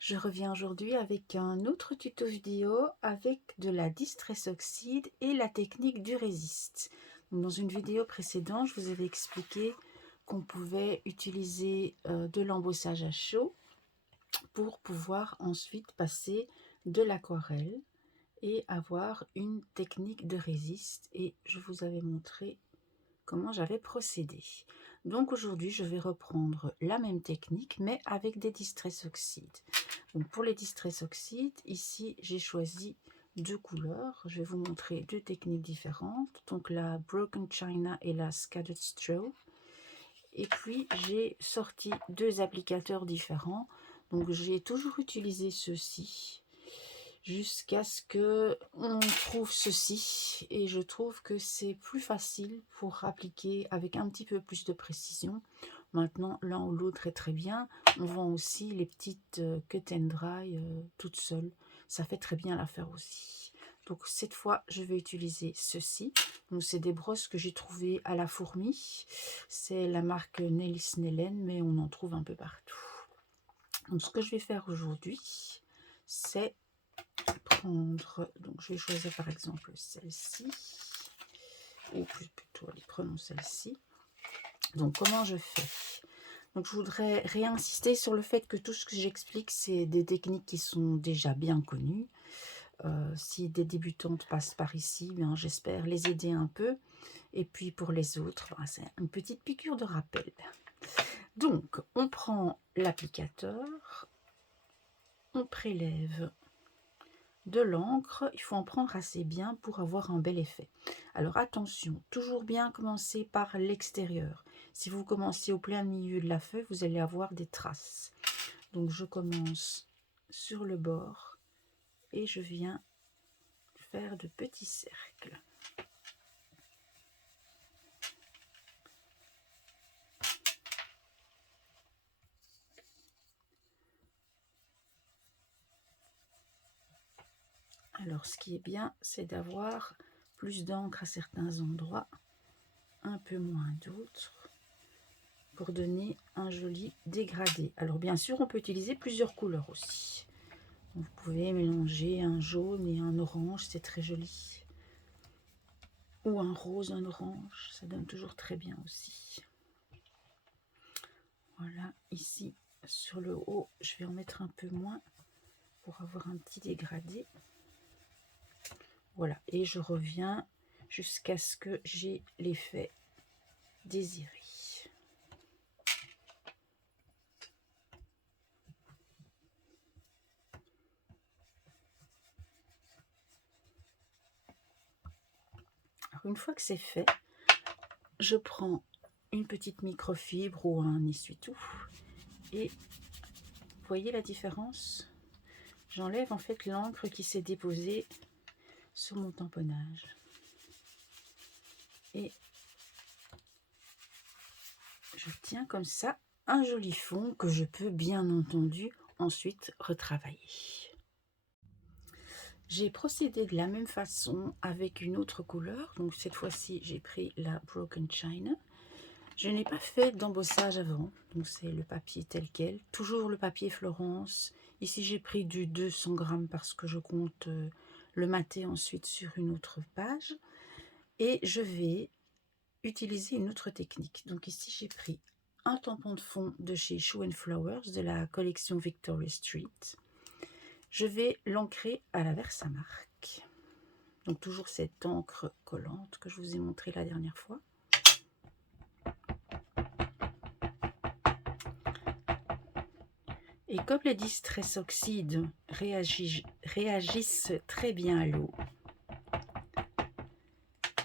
Je reviens aujourd'hui avec un autre tuto vidéo avec de la distress oxyde et la technique du résiste. Dans une vidéo précédente, je vous avais expliqué qu'on pouvait utiliser de l'embossage à chaud pour pouvoir ensuite passer de l'aquarelle et avoir une technique de résiste, et je vous avais montré comment j'avais procédé. Donc aujourd'hui, je vais reprendre la même technique mais avec des distress oxydes. Donc pour les distress oxydes, ici j'ai choisi deux couleurs. Je vais vous montrer deux techniques différentes, donc la Broken China et la Scattered Straw. Et puis j'ai sorti deux applicateurs différents. Donc j'ai toujours utilisé ceux-ci jusqu'à ce que on trouve ceci, et je trouve que c'est plus facile pour appliquer avec un petit peu plus de précision. Maintenant, l'un ou l'autre est très bien. On vend aussi les petites cut and dry toutes seules, ça fait très bien l'affaire aussi. Donc cette fois je vais utiliser ceci. Donc c'est des brosses que j'ai trouvées à la fourmi, c'est la marque Nail Snellen, mais on en trouve un peu partout. Donc ce que je vais faire aujourd'hui, c'est prendre, donc je vais choisir par exemple celle-ci, ou plutôt allez, prenons celle-ci. Donc comment je fais? Donc je voudrais réinsister sur le fait que tout ce que j'explique, c'est des techniques qui sont déjà bien connues. Si des débutantes passent par ici, bien j'espère les aider un peu, et puis pour les autres, ben, c'est une petite piqûre de rappel. Donc on prend l'applicateur, on prélève de l'encre, il faut en prendre assez bien pour avoir un bel effet. Alors attention, toujours bien commencer par l'extérieur. Si vous commencez au plein milieu de la feuille, vous allez avoir des traces. Donc je commence sur le bord et je viens faire de petits cercles. Alors ce qui est bien, c'est d'avoir plus d'encre à certains endroits, un peu moins d'autres, pour donner un joli dégradé. Alors bien sûr, on peut utiliser plusieurs couleurs aussi. Vous pouvez mélanger un jaune et un orange, c'est très joli. Ou un rose, un orange, ça donne toujours très bien aussi. Voilà, ici sur le haut, je vais en mettre un peu moins pour avoir un petit dégradé. Voilà, et je reviens jusqu'à ce que j'ai l'effet désiré. Alors, une fois que c'est fait, je prends une petite microfibre ou un essuie-tout, et vous voyez la différence? J'enlève en fait l'encre qui s'est déposée sur mon tamponnage, et je tiens comme ça un joli fond que je peux bien entendu ensuite retravailler. J'ai procédé de la même façon avec une autre couleur, donc cette fois-ci j'ai pris la Broken China. Je n'ai pas fait d'embossage avant, donc c'est le papier tel quel, toujours le papier Florence. Ici j'ai pris du 200 grammes parce que je compte le mater ensuite sur une autre page, et je vais utiliser une autre technique. Donc ici j'ai pris un tampon de fond de chez Shoe and Flowers de la collection Victoria Street. Je vais l'ancrer à la Versamark. Donc toujours cette encre collante que je vous ai montré la dernière fois. Et comme les distress oxydes réagissent très bien à l'eau,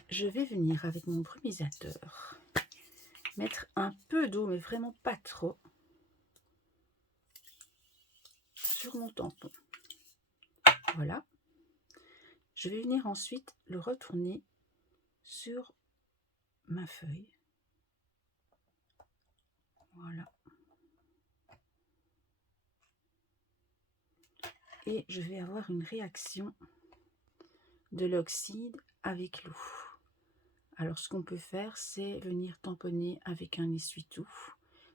je vais venir avec mon brumisateur mettre un peu d'eau, mais vraiment pas trop, sur mon tampon. Voilà. Je vais venir ensuite le retourner sur ma feuille. Voilà. Et je vais avoir une réaction de l'oxyde avec l'eau. Alors ce qu'on peut faire, c'est venir tamponner avec un essuie-tout,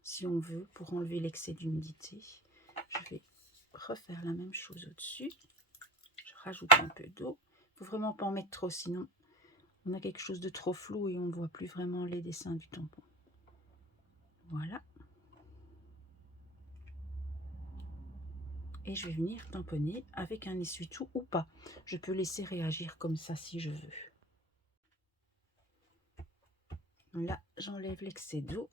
si on veut, pour enlever l'excès d'humidité. Je vais refaire la même chose au-dessus. Je rajoute un peu d'eau. Il ne faut vraiment pas en mettre trop, sinon on a quelque chose de trop flou et on ne voit plus vraiment les dessins du tampon. Voilà. Et je vais venir tamponner avec un essuie-tout ou pas. Je peux laisser réagir comme ça si je veux. Là, j'enlève l'excès d'eau.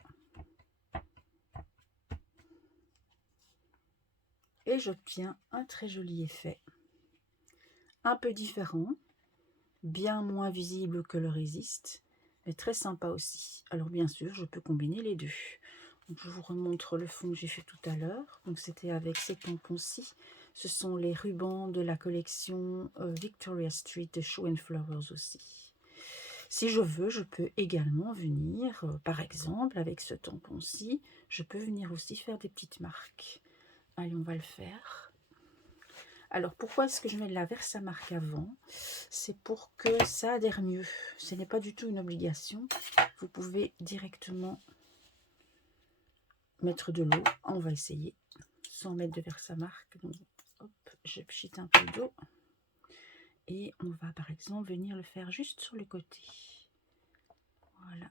Et j'obtiens un très joli effet. Un peu différent, bien moins visible que le résiste, mais très sympa aussi. Alors bien sûr, je peux combiner les deux. Donc, je vous remontre le fond que j'ai fait tout à l'heure. Donc c'était avec ces tampons-ci. Ce sont les rubans de la collection Victoria Street de Show and Flowers aussi. Si je veux, je peux également venir, par exemple, avec ce tampon-ci, je peux venir aussi faire des petites marques. Allez, on va le faire. Alors, pourquoi est-ce que je mets de la Versamark avant? C'est pour que ça adhère mieux. Ce n'est pas du tout une obligation. Vous pouvez directement mettre de l'eau. On va essayer sans mettre de Versamark. Donc, hop, je pchite un peu d'eau. Et on va, par exemple, venir le faire juste sur le côté. Voilà.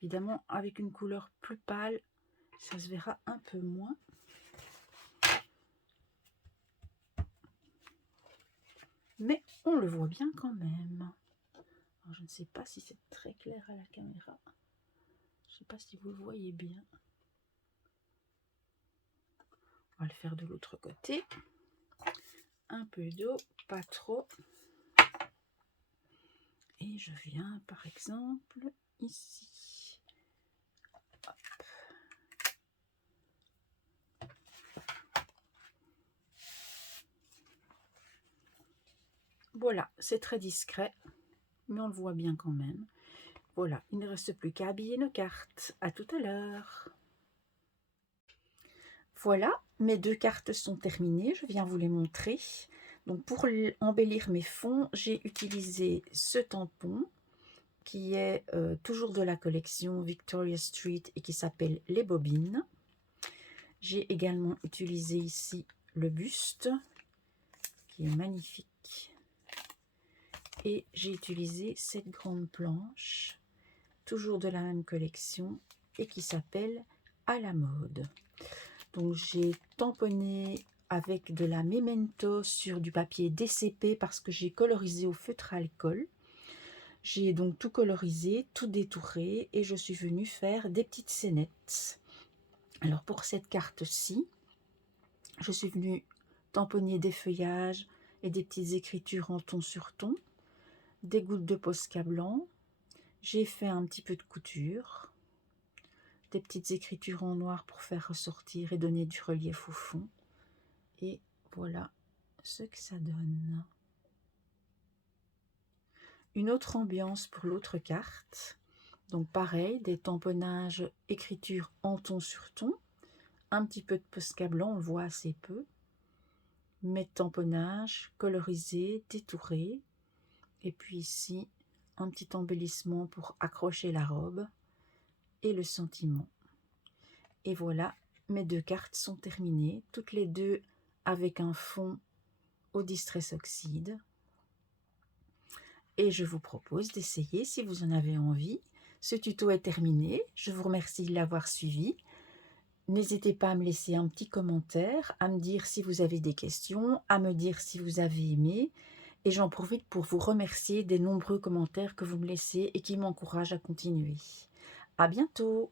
Évidemment, avec une couleur plus pâle, ça se verra un peu moins. Mais on le voit bien quand même. Alors, je ne sais pas si c'est très clair à la caméra. Je ne sais pas si vous le voyez bien. On va le faire de l'autre côté. Un peu d'eau, pas trop. Et je viens par exemple ici. Hop. Voilà, c'est très discret, mais on le voit bien quand même. Voilà, il ne reste plus qu'à habiller nos cartes. À tout à l'heure. Voilà, mes deux cartes sont terminées, je viens vous les montrer. Donc pour embellir mes fonds, j'ai utilisé ce tampon qui est toujours de la collection Victoria Street et qui s'appelle Les Bobines. J'ai également utilisé ici le buste qui est magnifique. Et j'ai utilisé cette grande planche, toujours de la même collection et qui s'appelle À la mode. Donc j'ai tamponné avec de la Memento sur du papier DCP parce que j'ai colorisé au feutre à alcool. J'ai donc tout colorisé, tout détouré et je suis venue faire des petites scénettes. Alors pour cette carte-ci, je suis venue tamponner des feuillages et des petites écritures en ton sur ton, des gouttes de Posca blanc. J'ai fait un petit peu de couture, des petites écritures en noir pour faire ressortir et donner du relief au fond. Et voilà ce que ça donne. Une autre ambiance pour l'autre carte. Donc pareil, des tamponnages, écriture en ton sur ton. Un petit peu de Posca blanc, on le voit assez peu. Mes tamponnages, colorisés, détourés. Et puis ici, un petit embellissement pour accrocher la robe et le sentiment. Et voilà, mes deux cartes sont terminées, toutes les deux avec un fond au Distress Oxide. Et je vous propose d'essayer si vous en avez envie. Ce tuto est terminé, je vous remercie de l'avoir suivi. N'hésitez pas à me laisser un petit commentaire, à me dire si vous avez des questions, à me dire si vous avez aimé. Et j'en profite pour vous remercier des nombreux commentaires que vous me laissez et qui m'encouragent à continuer. À bientôt!